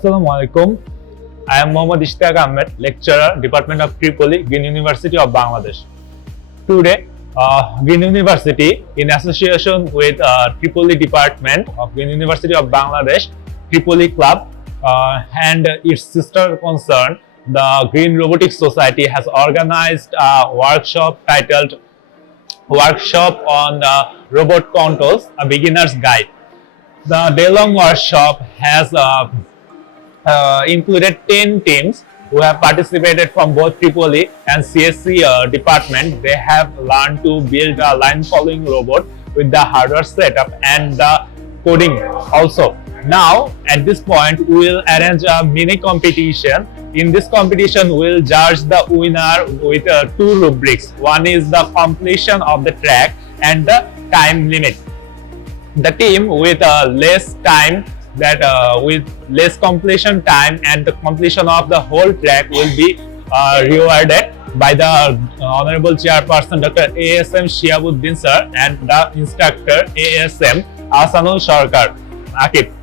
Assalamualaikum. I am Mohammad Ishtaq Ahmed, lecturer, Department of Tripoli, Green University of Bangladesh. Today, Green University, in association with Tripoli Department of Green University of Bangladesh, Tripoli Club, and its sister concern, the Green Robotics Society, has organized a workshop titled Workshop on Robot Controls, a Beginner's Guide. The day-long workshop has included 10 teams who have participated from both Tripoli and CSE department. They have learned to build a line-following robot with the hardware setup and the coding also. Now, at this point, we will arrange a mini competition. In this competition, we will judge the winner with two rubrics. One is the completion of the track and the time limit. The team with less time, with less completion time and the completion of the whole track, will be rewarded by the Honorable Chairperson Dr. ASM Shiabuddin sir and the instructor ASM Ahsanul Sarkar Akib.